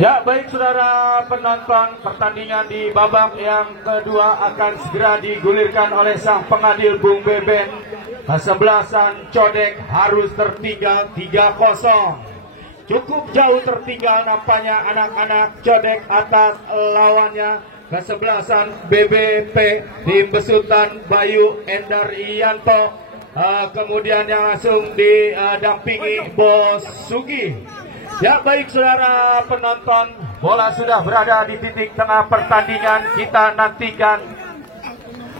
Ya, baik saudara penonton, pertandingan di babak yang kedua akan segera digulirkan oleh sang pengadil Bung Beben. Kesebelasan Codek harus tertinggal 3-0. Cukup jauh tertinggal nampaknya anak-anak Codek atas lawannya. Kesebelasan BBP tim besutan Bayu Endar Iyanto. Kemudian yang langsung didampingi Bos Sugi. Ya, baik saudara penonton, bola sudah berada di titik tengah pertandingan. Kita nantikan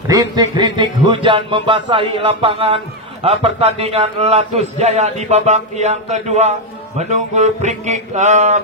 rintik-rintik hujan membasahi lapangan pertandingan Latus Jaya di babak yang kedua. Menunggu free kick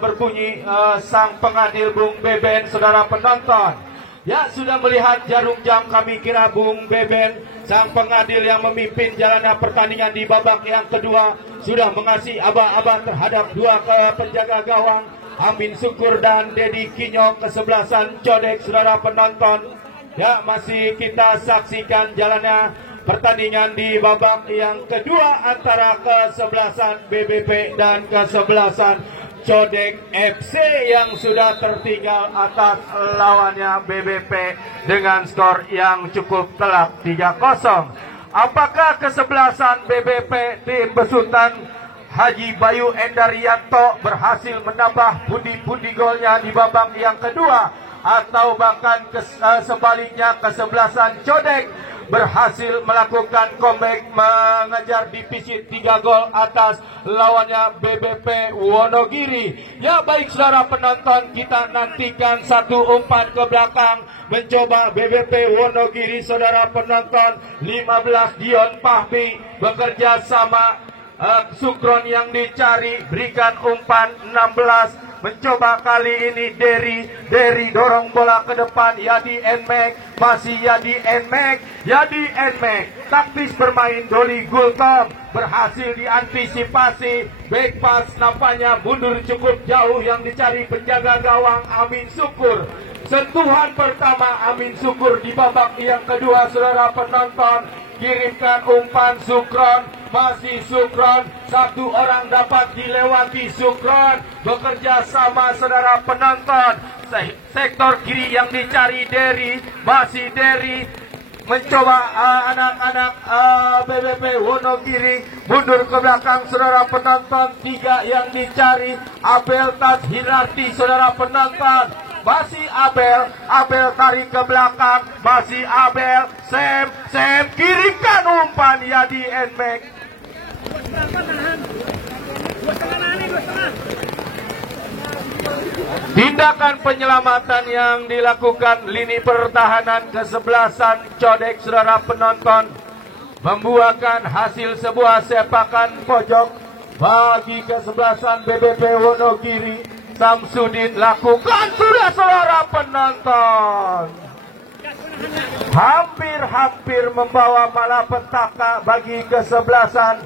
berbunyi sang pengadil Bung Beben, saudara penonton. Ya, sudah melihat jarum jam, kami kira Bung Beben, sang pengadil yang memimpin jalannya pertandingan di babak yang kedua, sudah mengasih aba-aba terhadap dua penjaga gawang, Amin Syukur dan Dedi Kinyo kesebelasan Codek, saudara penonton. Ya, masih kita saksikan jalannya pertandingan di babak yang kedua antara kesebelasan BBP dan kesebelasan Codek FC yang sudah tertinggal atas lawannya BBP dengan skor yang cukup telak 3-0. Apakah kesebelasan BBP tim besutan Haji Bayu Endarianto berhasil menambah pundi-pundi golnya di babak yang kedua, atau bahkan sebaliknya kesebelasan Codek berhasil melakukan comeback mengejar defisit 3 gol atas lawannya BBP Wonogiri. Ya, baik saudara penonton, kita nantikan satu umpan ke belakang mencoba BBP Wonogiri, saudara penonton. 15 Dion Fahmi bekerja sama Sukron yang dicari, berikan umpan 16. Mencoba kali ini Deri dorong bola ke depan, Yadi Enmek, masih Yadi Enmek, taktis bermain Doli Gultom, berhasil diantisipasi, back pass nampaknya mundur cukup jauh yang dicari penjaga gawang Amin Syukur. Sentuhan pertama Amin Syukur di babak yang kedua, saudara penonton. Kirimkan umpan Sukron, masih Sukron, satu orang dapat dilewati Sukron, bekerja sama saudara penonton. Sektor kiri yang dicari Deri, masih Deri, mencoba anak-anak BBP Wonogiri mundur ke belakang, saudara penonton. 3 yang dicari Abel Tashirati, saudara penonton. Masih Abel tarik ke belakang, masih Abel, Sam kirimkan umpan Yadi Enmek. Tindakan penyelamatan yang dilakukan lini pertahanan kesebelasan Codek, saudara penonton, membuahkan hasil sebuah sepakan pojok bagi kesebelasan BBP Wonogiri. Samsudin lakukan sudah, saudara penonton. Hampir membawa malapetaka bagi kesebelasan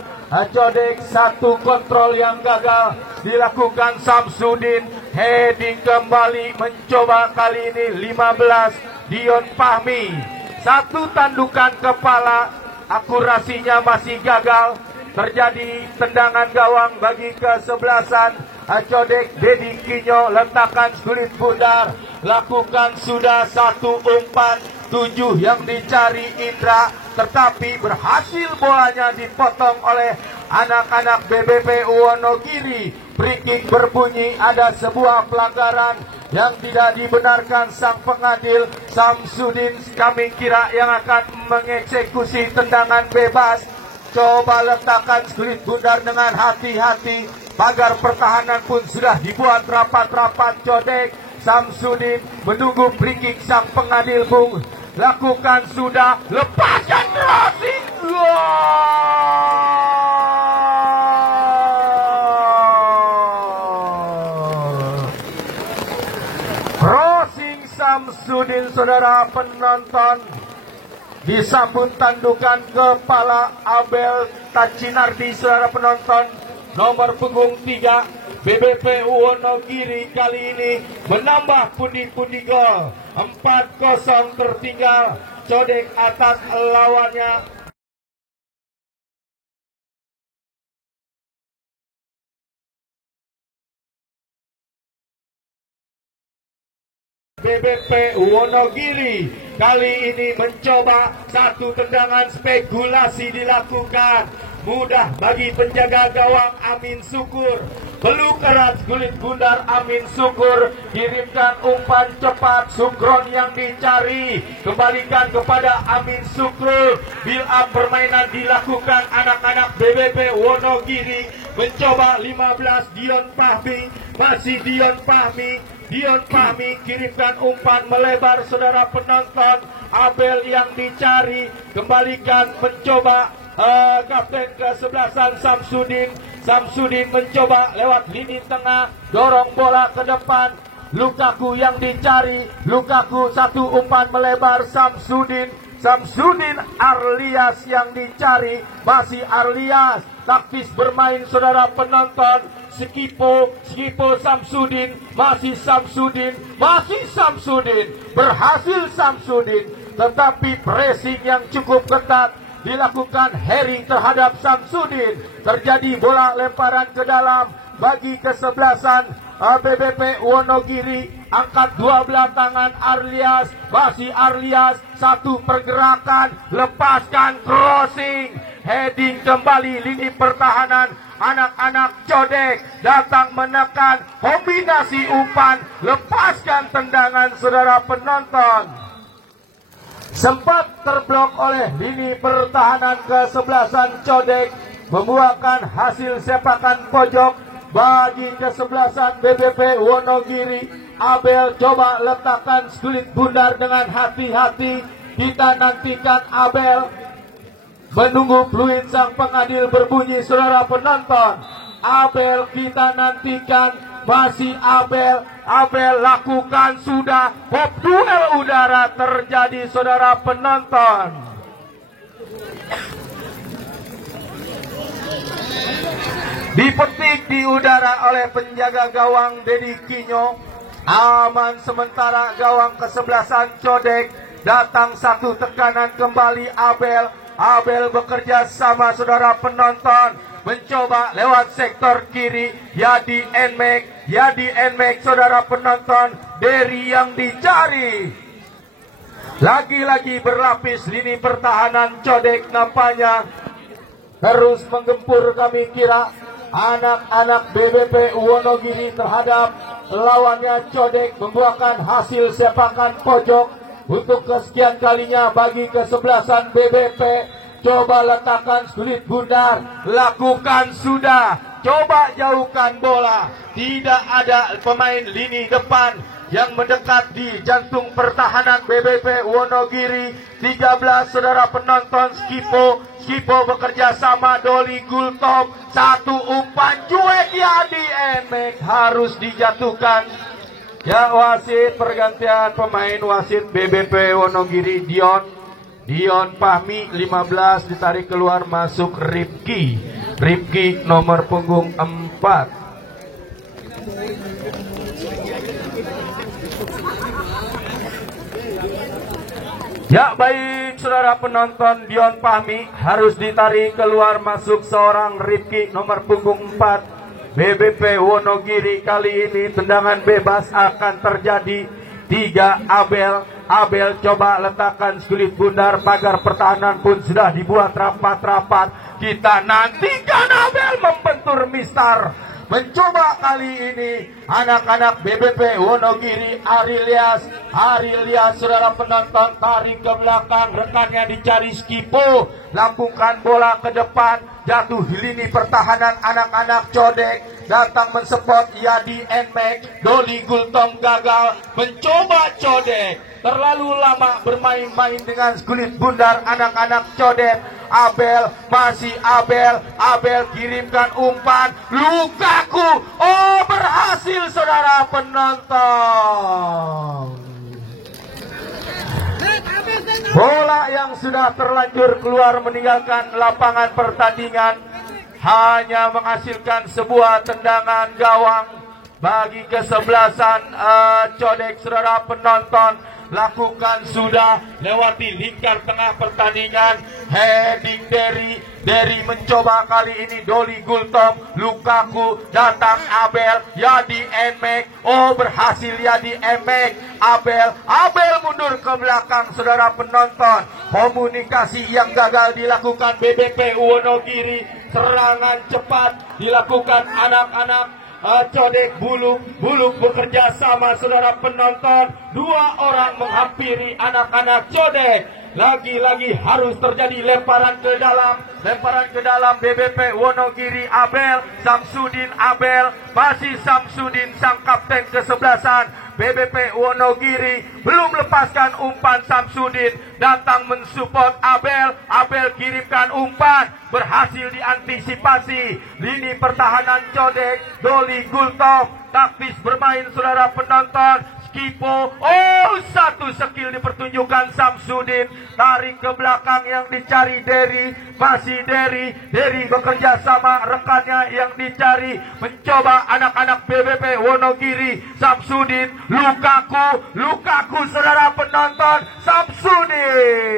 Codek. Satu kontrol yang gagal dilakukan Samsudin. Heading kembali, mencoba kali ini 15 Dion Fahmi. Satu tandukan kepala, akurasinya masih gagal. Terjadi tendangan gawang bagi kesebelasan Codek. Dedi Kinyo letakkan kulit bundar, lakukan sudah satu umpan 7 yang dicari Indra, tetapi berhasil bolanya dipotong oleh anak-anak BBP Wonogiri. Free kick berbunyi, ada sebuah pelanggaran yang tidak dibenarkan. Sang pengadil Samsudin kami kira yang akan mengeksekusi tendangan bebas. Coba letakkan kulit bundar dengan hati-hati. Pagar pertahanan pun sudah dibuat rapat-rapat Codek. Samsudin menunggu free kick sang pengadil Bung. Lakukan sudah, lepaskan crossing. Crossing Samsudin, saudara penonton. Disambut tandukan kepala Abel Tacinardi, saudara penonton. Nomor punggung 3 BBP Wonogiri kali ini menambah pundi-pundi gol. 4-0 tertinggal Codek atas lawannya. BBP Wonogiri kali ini mencoba satu tendangan spekulasi dilakukan. Mudah bagi penjaga gawang Amin Syukur. Peluk erat kulit bundar Amin Syukur. Kirimkan umpan cepat Sukron yang dicari. Kembalikan kepada Amin Syukur. Build up permainan dilakukan anak-anak BBP Wonogiri. Mencoba 15 Dion Fahmi. Masih Dion Fahmi. Dion Fahmi kirimkan umpan melebar saudara penonton. Abel yang dicari. Kembalikan mencoba kapten kesebelasan Samsudin. Samsudin mencoba lewat lini tengah, dorong bola ke depan. Lukaku yang dicari. Lukaku satu umpan melebar Samsudin. Samsudin Arlias yang dicari. Masih Arlias. Taktis bermain saudara penonton. Skipo Samsudin. Masih Samsudin. Masih Samsudin. Berhasil Samsudin. Tetapi pressing yang cukup ketat dilakukan Harry terhadap Samsudin. Terjadi bola lemparan ke dalam bagi kesebelasan BBP Wonogiri. Angkat dua belah tangan Arlias. Masih Arlias. Satu pergerakan. Lepaskan crossing. Heading kembali lini pertahanan. Anak-anak Codek datang menekan. Kombinasi umpan. Lepaskan tendangan saudara penonton. Sempat terblok oleh lini pertahanan kesebelasan Codek. Membuahkan hasil sepakan pojok bagi kesebelasan BBP Wonogiri. Abel coba letakkan kulit bundar dengan hati-hati. Kita nantikan Abel. Menunggu fluid sang pengadil berbunyi saudara penonton. Abel kita nantikan. Masih Abel. Abel lakukan sudah. Pop duel udara terjadi saudara penonton. Dipetik di udara oleh penjaga gawang Dedi Kinyo. Aman sementara gawang kesebelasan Codek. Datang satu tekanan kembali Abel. Abel bekerja sama saudara penonton. Mencoba lewat sektor kiri. Yadi Nmek saudara penonton. Derry yang dicari. Lagi-lagi berlapis lini pertahanan Codek nampaknya terus menggempur. Kami kira anak-anak BBP Wonogiri terhadap lawannya Codek membuahkan hasil sepakan pojok untuk kesekian kalinya bagi kesebelasan BBP. Coba letakkan kulit bundar. Lakukan sudah. Coba jauhkan bola. Tidak ada pemain lini depan yang mendekat di jantung pertahanan BBP Wonogiri. 13 saudara penonton. Skipo bekerja sama Doli Gultom. Satu umpan cuek. Yadi Nmek harus dijatuhkan. Ya wasit pergantian pemain. Wasit BBP Wonogiri Dion Fahmi 15 ditarik keluar, masuk Ripki nomor punggung 4. Ya baik saudara penonton, Dion Fahmi harus ditarik keluar, masuk seorang Ripki nomor punggung 4 BBP Wonogiri. Kali ini tendangan bebas akan terjadi. 3 Abel coba letakkan kulit bundar. Pagar pertahanan pun sudah dibuat rapat-rapat. Kita nantikan Abel membentur Mister. Mencoba kali ini anak-anak BBP Wonogiri. Arilias saudara penonton tarik ke belakang. Rekannya dicari Skipo. Lambungkan bola ke depan. Jatuh di lini pertahanan anak-anak Codek. Datang mensupport Yadi Nmek. Doli Gultom gagal. Mencoba Codek. Terlalu lama bermain-main dengan kulit bundar anak-anak Codek. Masih Abel kirimkan umpan. Lukaku. Oh, berhasil saudara penonton. Bola yang sudah terlanjur keluar meninggalkan lapangan pertandingan hanya menghasilkan sebuah tendangan gawang bagi kesebelasan Codek saudara penonton. Lakukan sudah, lewati lingkar tengah pertandingan. Heading Derry mencoba kali ini Doli Gultom. Lukaku datang Abel. Yadi Emek. Oh, berhasil Yadi Emek. Abel mundur ke belakang, saudara penonton. Komunikasi yang gagal dilakukan BBP Wonogiri. Serangan cepat dilakukan anak-anak Codek Buluk bekerja sama, saudara penonton. Dua orang menghampiri anak-anak Codek. Lagi-lagi harus terjadi lemparan ke dalam BBP Wonogiri. Samsudin Abel, masih Samsudin sang kapten kesebelasan BBP Wonogiri, belum lepaskan umpan. Samsudin datang mensupport Abel kirimkan umpan, berhasil diantisipasi lini pertahanan Codek. Doli Gultom taktis bermain, saudara penonton. Skipo, oh, satu skill dipertunjukkan Samsudin, tarik ke belakang yang dicari Derry, masih Derry bekerja sama rekannya yang dicari, mencoba anak-anak BBP Wonogiri. Samsudin, Lukaku, saudara penonton, Samsudin.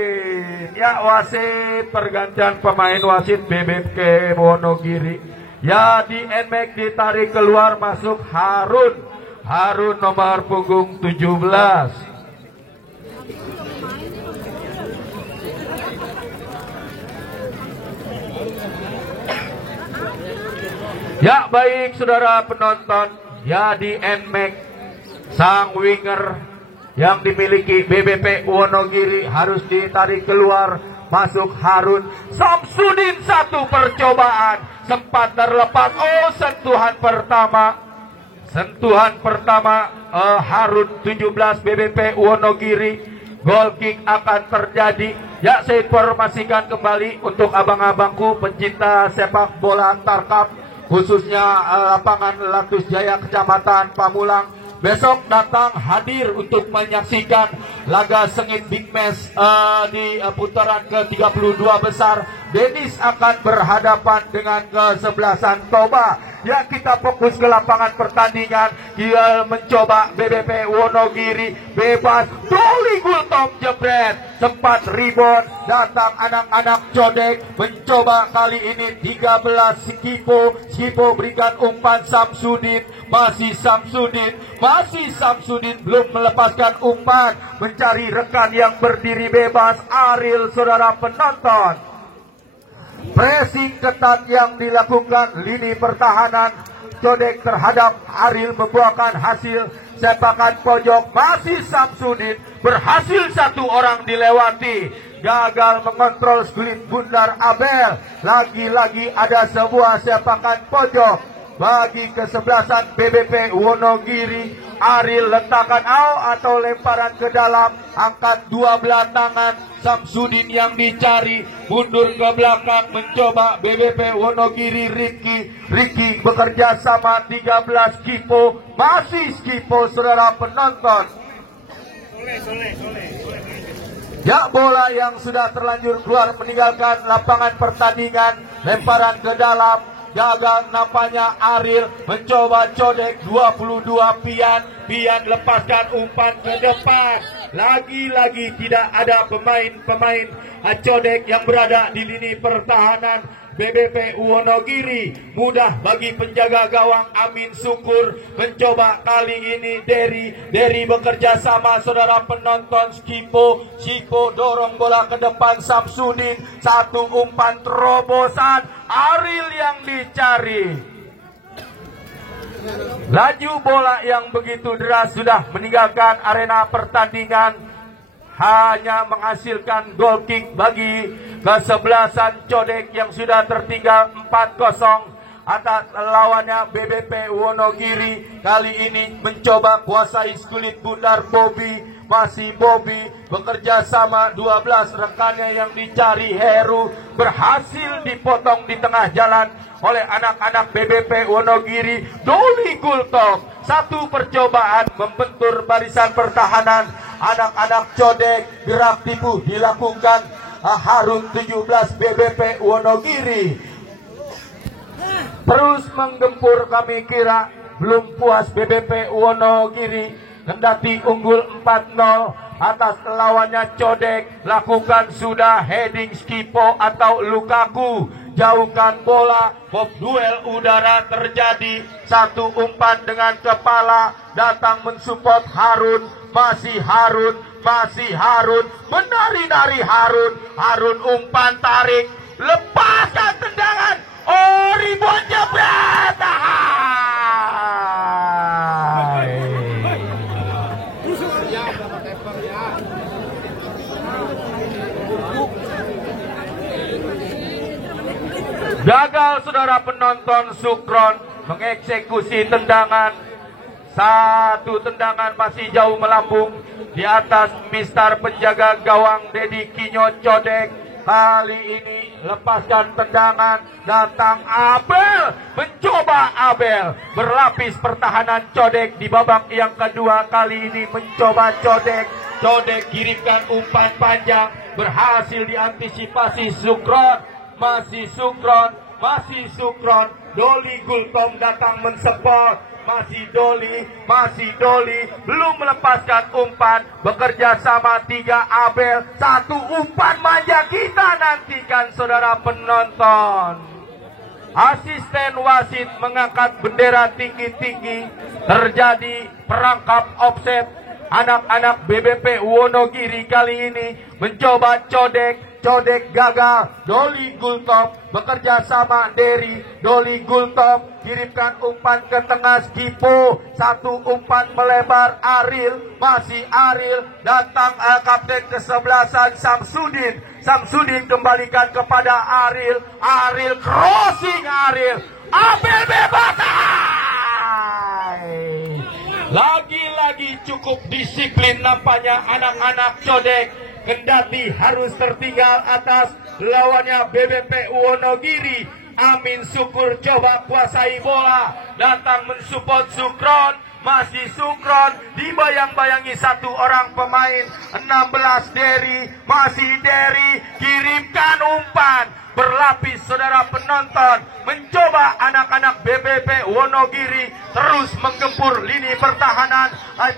Ya, wasit, pergantian pemain wasit BBP Wonogiri. Ya, di Enmek ditarik keluar, masuk Harun nomor punggung 17. Ya, baik saudara penonton, ya di Enmek sang winger yang dimiliki BBP Wonogiri harus ditarik keluar, masuk Harun. Samsudin, satu percobaan sempat terlepas. Oh, sentuhan pertama Harun 17 BBP Wonogiri. Goal kick akan terjadi. Ya, saya informasikan kembali untuk abang-abangku pencinta sepak bola antar klub, khususnya lapangan Latus Jaya Kecamatan Pamulang. Besok datang hadir untuk menyaksikan laga sengit Big Match di putaran ke-32 besar. Denis akan berhadapan dengan kesebelasan Toba. Ya, kita fokus ke lapangan pertandingan. Dia mencoba BBP Wonogiri bebas. Doli Gultom jebret. Sempat rebound. Datang anak-anak Codek. Mencoba kali ini 13 Skipo berikan umpan Samsudin. Masih Samsudin belum melepaskan umpan. Mencari rekan yang berdiri bebas. Ariel, saudara penonton. Pressing ketat yang dilakukan lini pertahanan Codek terhadap Ariel membuahkan hasil. Sepakan pojok, masih Samsudin berhasil, satu orang dilewati, gagal mengontrol skulit bundar Abel. Lagi-lagi ada sebuah sepakan pojok bagi kesebelasan BBP Wonogiri. Ariel letakkan atau lemparan ke dalam, angkat dua belah tangan. Samsudin yang dicari, mundur ke belakang, mencoba BBP Wonogiri. Ricky bekerja sama 13 Skipo, masih Skipo, saudara penonton. Ya, bola yang sudah terlanjur keluar meninggalkan lapangan pertandingan. Lemparan ke dalam, gagal nampaknya. Ariel mencoba Codek 22 Pian lepaskan umpan ke depan. Lagi-lagi tidak ada pemain Codek yang berada di lini pertahanan BBP Wonogiri. Mudah bagi penjaga gawang Amin Syukur. Mencoba kali ini Derry bekerja sama, saudara penonton. Skipo dorong bola ke depan. Samsudin, satu umpan terobosan. Ariel yang dicari. Laju bola yang begitu deras sudah meninggalkan arena pertandingan, hanya menghasilkan goal kick bagi kesebelasan Codek yang sudah tertinggal 4-0 atas lawannya BBP Wonogiri. Kali ini mencoba kuasai skulit bundar Bobby. Masih Bobby bekerja sama 12 rekannya yang dicari. Heru berhasil dipotong di tengah jalan oleh anak-anak BBP Wonogiri. Doli Gultom, satu percobaan membentur barisan pertahanan anak-anak Codek. Gerak tipu dilakukan Harun 17 BBP Wonogiri. Terus menggempur, kami kira belum puas BBP Wonogiri. Kendati unggul 4-0, atas lawannya Codek. Lakukan sudah heading Skipo atau Lukaku. Jauhkan bola, bob duel udara terjadi. Satu umpan dengan kepala, datang mensupport Harun. Masih Harun, menari-nari Harun. Harun umpan tarik, lepaskan tendangan. Oh, ribut jebret. Gagal saudara penonton. Sukron mengeksekusi tendangan. Satu tendangan masih jauh melambung di atas mistar penjaga gawang Dedi Kinyo Codek. Kali ini lepaskan tendangan, datang Abel, mencoba Abel. Berlapis pertahanan Codek di babak yang kedua. Kali ini mencoba Codek. Codek kirimkan umpan panjang, berhasil diantisipasi Sukron. Masih Sukron. Doli Gultom datang mensepol. Masih Doli, belum melepaskan umpan. Bekerja sama 3 Abel, 1 umpan manja. Kita nantikan saudara penonton. Asisten wasit mengangkat bendera tinggi-tinggi. Terjadi perangkap offset. Anak-anak BBP Wonogiri kali ini mencoba Codek gagal. Doli Gultom bekerja sama Derry. Doli Gultom kirimkan umpan ke tengah Skipo. 1 umpan melebar Aril. Masih Aril. Datang kapten kesebelasan Samsudin kembalikan kepada Aril. Aril crossing Aril. Abel bebas. Lagi-lagi cukup disiplin nampaknya anak-anak Codek. Kendati harus tertinggal atas lawannya BBP Wonogiri. Amin Syukur coba kuasai bola. Datang mensupport Sukron. Masih Sukron. Dibayang-bayangi 1 orang pemain. 16 Derry. Masih Derry. Kirimkan umpan. Berlapis saudara penonton. Mencoba anak-anak BBP Wonogiri terus menggempur lini pertahanan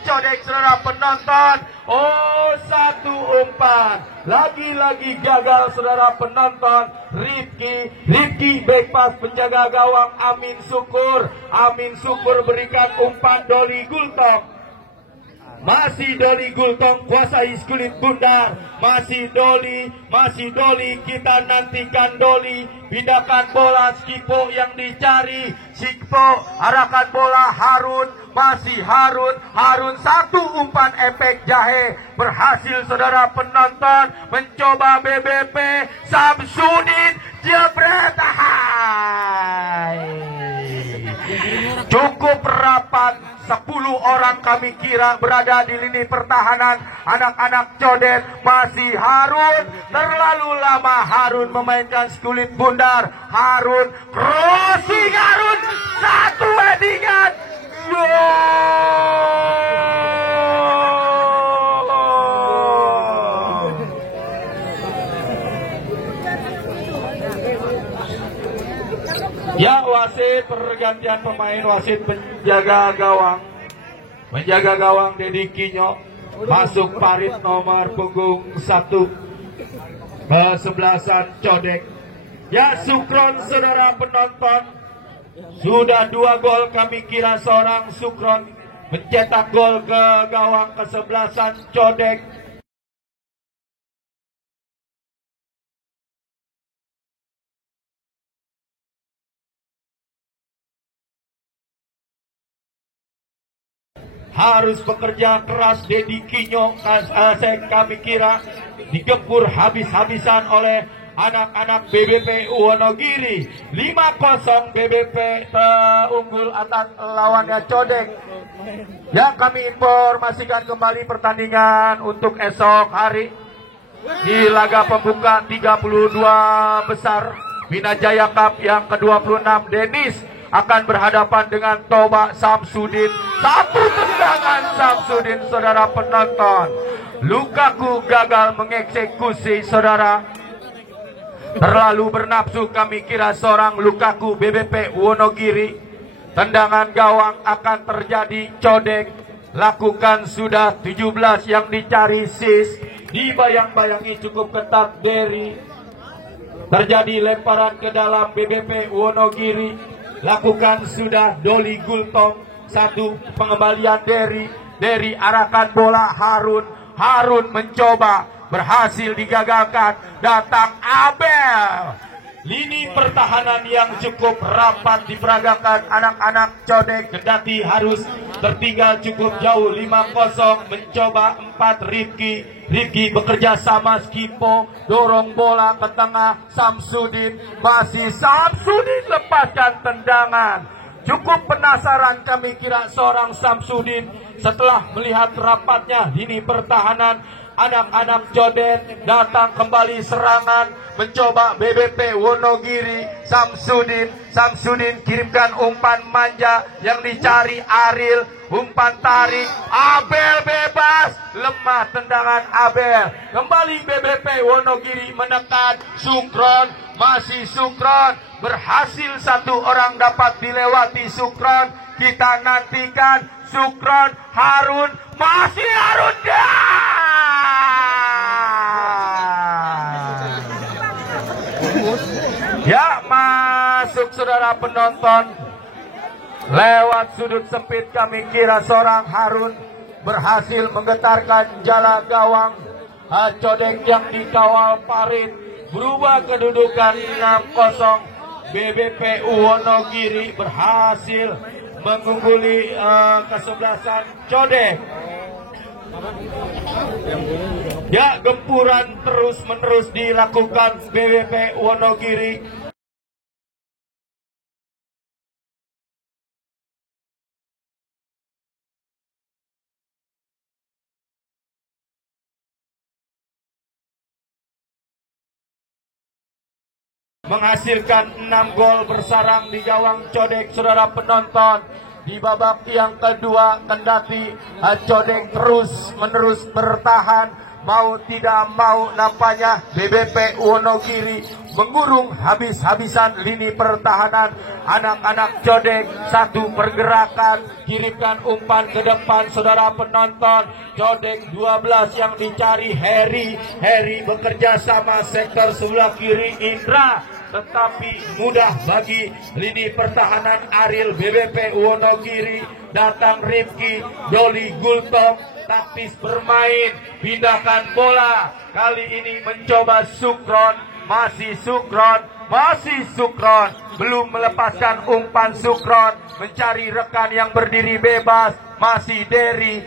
Codek saudara penonton. Oh, 1 umpan. Lagi-lagi gagal saudara penonton. Rifki back pass penjaga gawang Amin Syukur berikan umpan Doli Gultom. Masih Doli Gultom kuasai kulit bundar. Masih Doli. Kita nantikan Doli. Pindahkan bola Skipo yang dicari. Skipo arahkan bola Harun. Masih Harun 1 umpan efek jahe. Berhasil saudara penonton. Mencoba BBP Samsudin jebret. Cukup rapat. 10 orang kami kira berada di lini pertahanan anak-anak Codek. Masih Harun. Terlalu lama Harun memainkan kulit bundar. Harun crossing Harun. 1 headingan. Ya, wasit pergantian pemain. Wasit penjaga gawang Dedi Kinyo. Masuk parit nomor punggung 1 kesebelasan Codek. Ya, Sukron saudara penonton. Sudah 2 gol kami kira seorang Sukron mencetak gol ke gawang kesebelasan Codek. Harus bekerja keras Dedi Kinyo. Kami kira digempur habis-habisan oleh anak-anak BBP Wonogiri. 5-0 BBP unggul atas lawannya Codek. Ya, kami informasikan kembali pertandingan untuk esok hari. Di laga pembuka 32 besar Minajaya Cup yang ke-26, Denis akan berhadapan dengan Toba Samsudin. 1 tendangan Samsudin saudara penonton. Lukaku gagal mengeksekusi saudara. Terlalu bernafsu kami kira seorang Lukaku BBP Wonogiri. Tendangan gawang akan terjadi Codek. lakukan sudah 17 yang dicari Sis, dibayang-bayangi cukup ketat Derry. Terjadi lemparan ke dalam BBP Wonogiri, lakukan sudah Doli Gultom, satu pengembalian Derry arahkan bola Harun mencoba, berhasil digagalkan, datang Abel. Lini pertahanan yang cukup rapat diperagakan anak-anak Codek, kendati harus tertinggal cukup jauh 5-0, mencoba 4 Rifki bekerja sama Skipo, dorong bola ke tengah Samsudin, masih Samsudin lepaskan tendangan. Cukup penasaran kami kira seorang Samsudin setelah melihat rapatnya lini pertahanan. Anak-anak Codek datang kembali serangan, mencoba BBP Wonogiri. Samsudin kirimkan umpan manja yang dicari Ariel, umpan tarik Abel bebas, lemah tendangan Abel. Kembali BBP Wonogiri menekan Sukron, masih Sukron, berhasil satu orang dapat dilewati Sukron. Kita nantikan Sukron, Harun, masih Harun ya, masuk saudara penonton. Lewat sudut sempit kami kira seorang Harun berhasil menggetarkan jala gawang Codek yang dikawal Parit. Berubah kedudukan 6-0. BBP Wonogiri berhasil mengungguli kesebelasan Codek. Ya, gempuran terus-menerus dilakukan BBP Wonogiri. Menghasilkan 6 gol bersarang di gawang Codek, saudara penonton. Di babak yang kedua, kendati Codek terus-menerus bertahan, mau tidak mau nampaknya BBP Wonogiri mengurung habis-habisan lini pertahanan. Anak-anak Codek satu pergerakan, kirimkan umpan ke depan, saudara penonton. Codek 12 yang dicari Harry bekerja sama sektor sebelah kiri Indra, tetapi mudah bagi lini pertahanan Ariel BBP Wonogiri. Datang Rifki, Doli Gultom, taktis bermain, pindahkan bola. Kali ini mencoba Sukron, masih Sukron, belum melepaskan umpan Sukron, mencari rekan yang berdiri bebas. Masih Derry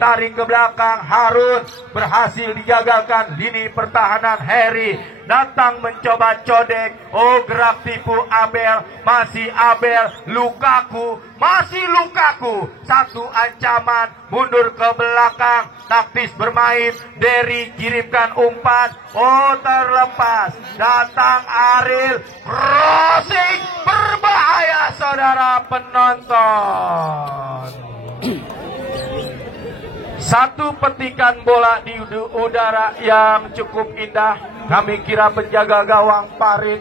tarik ke belakang, Harun berhasil digagalkan lini pertahanan Harry. Datang mencoba Codek, oh gerak tipu Abel, masih Abel, Lukaku, satu ancaman, mundur ke belakang, taktis bermain, Derry kirimkan umpan, oh terlepas, datang Ariel, crossing, berbahaya saudara penonton. Satu petikan bola di udara yang cukup indah. Kami kira penjaga gawang Parit,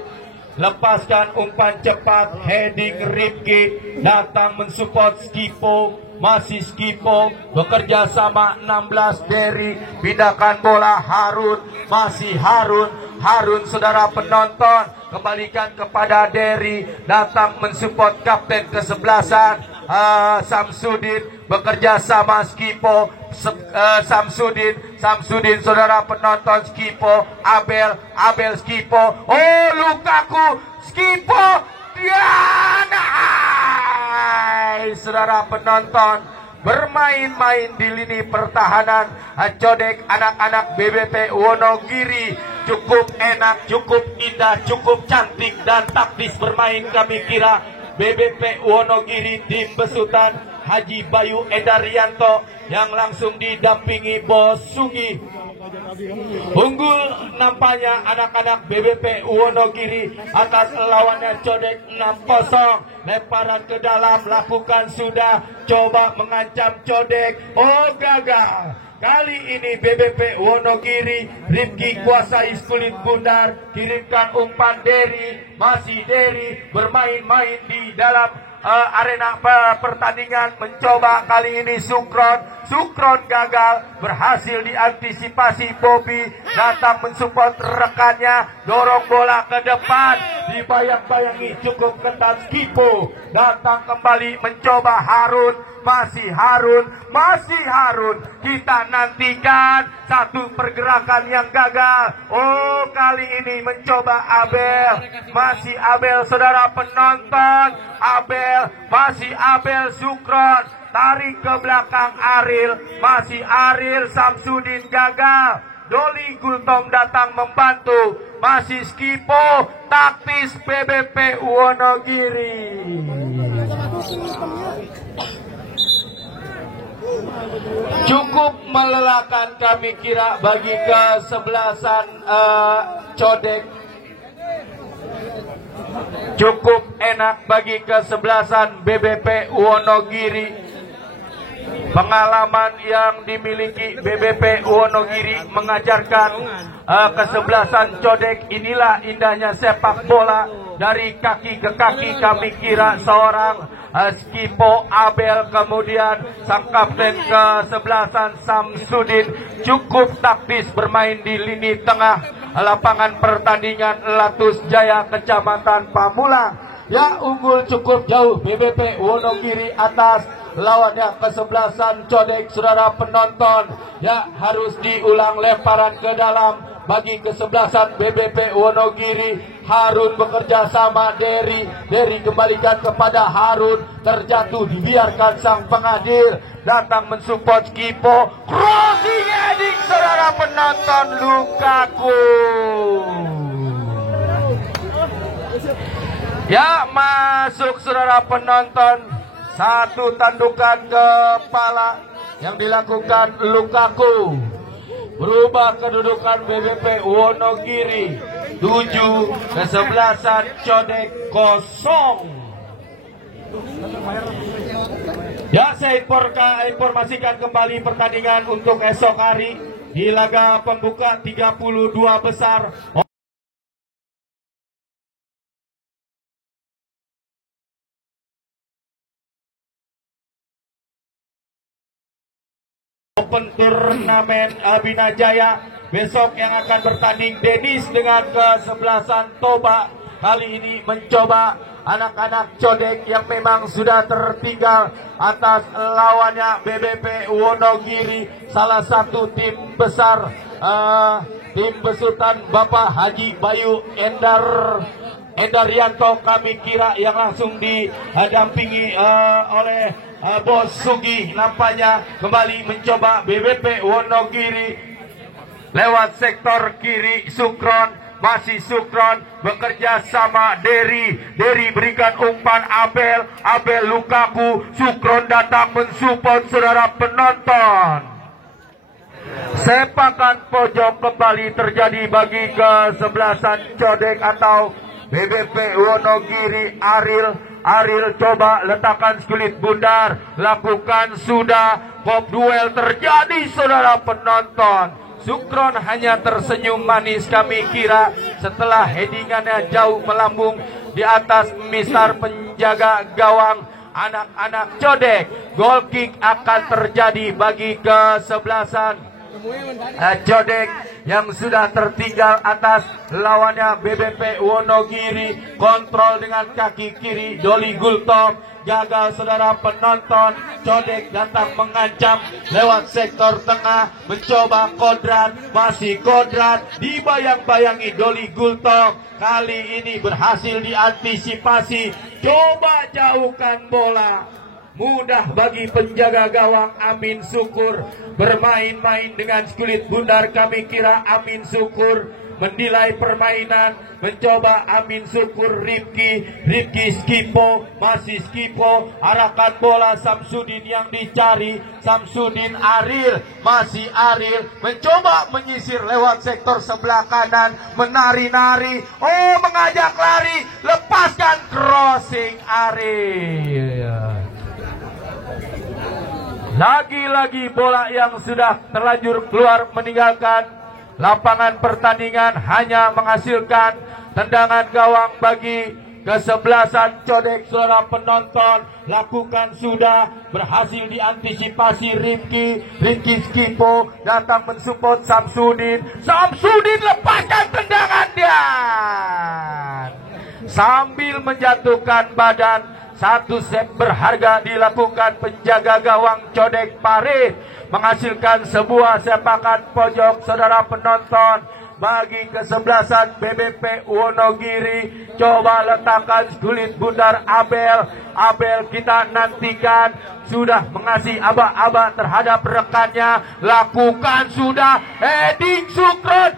lepaskan umpan cepat, heading Rifki, datang mensupport Skipo, masih Skipo, bekerja sama 16 Derry, pindahkan bola Harun, masih Harun saudara penonton, kembalikan kepada Derry, datang mensupport kapten kesebelasan Samsudin, bekerja sama Skipo, Samsudin saudara penonton, Skipo, Abel Skipo, oh Lukaku, Skipo, saudara penonton, bermain-main di lini pertahanan Codek. Anak-anak BBP Wonogiri cukup enak, cukup indah, cukup cantik dan taktis bermain. Kami kira BBP Wonogiri tim besutan Haji Bayu Edarianto yang langsung didampingi Bos Sugi. Unggul nampaknya anak-anak BBP Wonogiri atas lawannya Codek 6-0. Lemparan ke dalam, lakukan sudah, coba mengancam Codek, oh gagal. Kali ini BBP Wonogiri, Rifki kuasai kulit bundar, kirimkan umpan Derry, masih Derry bermain-main di dalam arena pertandingan. Mencoba kali ini Sukron gagal, berhasil diantisipasi Bobby, datang mensupport rekannya, dorong bola ke depan, dibayang-bayangi cukup ketat. Skipo datang kembali mencoba masih Harun. Kita nantikan satu pergerakan yang gagal. Oh, kali ini mencoba masih Abel, saudara penonton. Masih Abel Sukron, tarik ke belakang masih Aril Samsudin gagal. Doli Gultom datang membantu, masih Skipo, taktis BBP Wonogiri. Cukup melelahkan kami kira bagi kesebelasan Codek. Cukup enak bagi kesebelasan BBP Wonogiri. Pengalaman yang dimiliki BBP Wonogiri mengajarkan kesebelasan Codek. Inilah indahnya sepak bola, dari kaki ke kaki. Kami kira seorang Skipo Abel, kemudian sang kapten kesebelasan Samsudin cukup taktis bermain di lini tengah lapangan pertandingan Latus Jaya Kecamatan Pamulang. Ya, unggul cukup jauh BBP Wonogiri atas lawannya kesebelasan Codek, saudara penonton. Ya, harus diulang lemparan ke dalam bagi kesebelasan BBP Wonogiri. Harun bekerja sama Derry kembalikan kepada Harun, terjatuh, dibiarkan sang pengadil, datang mensupport Skipo, crossing heading, saudara penonton, Lukaku. Ya, masuk, saudara penonton. Satu tandukan kepala yang dilakukan Lukaku, berubah kedudukan BBP Wonogiri 7, kesebelasan Codek 0. Ya, saya informasikan kembali pertandingan untuk esok hari di laga pembuka 32 besar Open Turnamen Bina Jaya. Besok yang akan bertanding Denis dengan kesebelasan Toba. Kali ini mencoba anak-anak Codek yang memang sudah tertinggal atas lawannya BBP Wonogiri, salah satu tim besar, tim besutan Bapak Haji Bayu Endarianto. Kami kira yang langsung didampingi oleh Bos Sugi. Nampaknya kembali mencoba BBP Wonogiri lewat sektor kiri. Masih Sukron bekerja sama Derry berikan umpan Abel Lukaku. Sukron datang mensupport, saudara penonton. Sepakan pojok kembali terjadi bagi kesebelasan Codek atau BBP Wonogiri. Aril coba letakkan skulit bundar, lakukan sudah, pop duel terjadi, saudara penonton. Sukron hanya tersenyum manis, kami kira, setelah headingannya jauh melambung di atas misar penjaga gawang anak-anak Codek. Goal kick akan terjadi bagi kesebelasan Codek yang sudah tertinggal atas lawannya BBP Wonogiri. Kontrol dengan kaki kiri Doli Gultom. Gagal, saudara penonton. Codek datang mengancam lewat sektor tengah, mencoba kodrat, masih kodrat, dibayang-bayangi Doli Gultom. Kali ini berhasil diantisipasi, coba jauhkan bola. Mudah bagi penjaga gawang Amin Syukur bermain-main dengan kulit bundar. Kami kira Amin Syukur menilai permainan, mencoba Amin Syukur Rifki Skipo, masih Skipo, arahkan bola Samsudin yang dicari, Samsudin Aril, masih Aril, mencoba menyisir lewat sektor sebelah kanan, menari-nari, oh mengajak lari, lepaskan crossing Aril. Lagi-lagi bola yang sudah terlanjur keluar meninggalkan lapangan pertandingan hanya menghasilkan tendangan gawang bagi kesebelasan Codek, saudara penonton, lakukan sudah, berhasil diantisipasi Rimki Skipo datang mensupport Samsudin lepaskan tendangan dia sambil menjatuhkan badan. Satu set berharga dilakukan penjaga gawang Codek Parit, menghasilkan sebuah sepakan pojok, saudara penonton. Bagi kesebelasan BBP Wonogiri, coba letakkan kulit bundar Abel kita nantikan, sudah mengasih aba-aba terhadap rekannya, lakukan sudah, heading Sukron,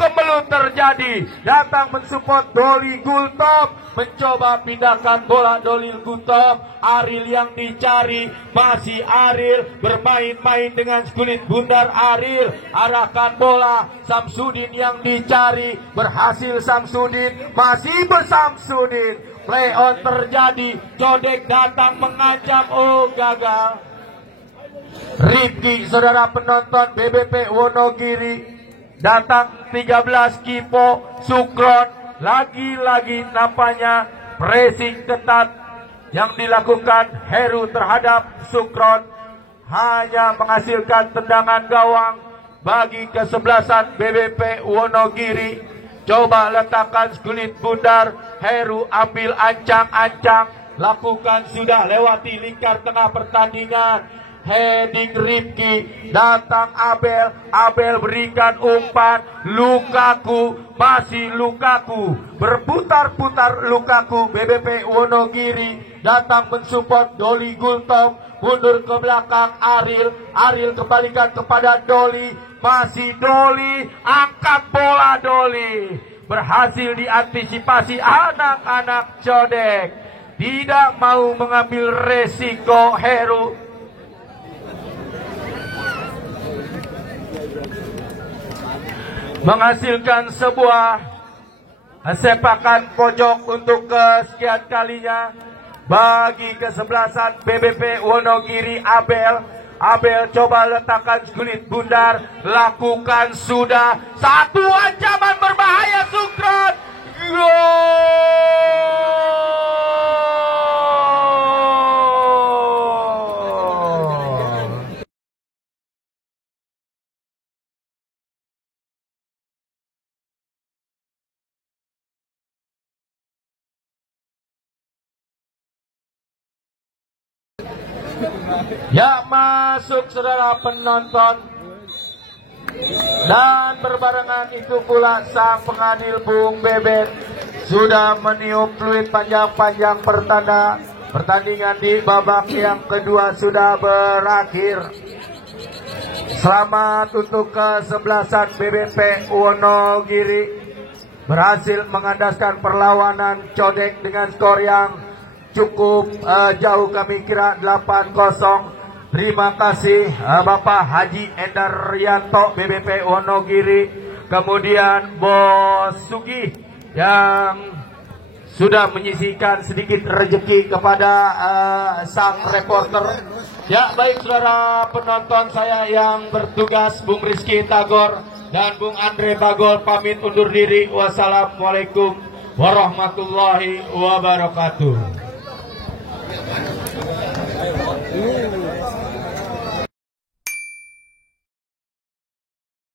kemelut terjadi, datang mensupport Doli Gultom, mencoba pindahkan bola Doli Gultom, Aril yang dicari, masih Aril, bermain-main dengan kulit bundar Aril, arahkan bola, Samsudin yang dicari, berhasil Samsudin, masih bersamsudin, play on terjadi, Codek datang mengancam, gagal. Rifki, saudara penonton BBP Wonogiri, datang 13 Kipo Sukron, lagi-lagi nampaknya pressing ketat yang dilakukan Heru terhadap Sukron, hanya menghasilkan tendangan gawang bagi kesebelasan BBP Wonogiri. Coba letakkan kulit bundar, Heru ambil ancang-ancang, lakukan sudah, lewati lingkar tengah pertandingan, heading Rifki, datang Abel berikan umpan, Lukaku, masih Lukaku, berputar-putar Lukaku, BBP Wonogiri datang mensupport Doli Gultom, mundur ke belakang Aril kembalikan kepada Doli, masih Doli, angkat bola Doli, berhasil diantisipasi anak-anak Codek, tidak mau mengambil resiko Heru, menghasilkan sebuah sepakan pojok untuk kesekian kalinya bagi kesebelasan BBP Wonogiri. Abel coba letakkan kulit bundar, lakukan sudah, satu ancaman berbahaya Sukron, ya, masuk saudara penonton. Dan berbarengan itu pula sang pengadil Bung Beben sudah meniup fluid panjang-panjang pertanda pertandingan di babak yang kedua sudah berakhir. Selamat untuk kesebelasan BBP Wonogiri, berhasil mengandaskan perlawanan Codek dengan skor yang cukup jauh, kami kira 8-0. Terima kasih Bapak Haji Endar Rianto BBP Wonogiri, kemudian Bos Sugi yang sudah menyisihkan sedikit rezeki kepada sang reporter. Ya, baik saudara penonton, saya yang bertugas Bung Rizky Tagor dan Bung Andre Bagol pamit undur diri. Wassalamualaikum warahmatullahi wabarakatuh.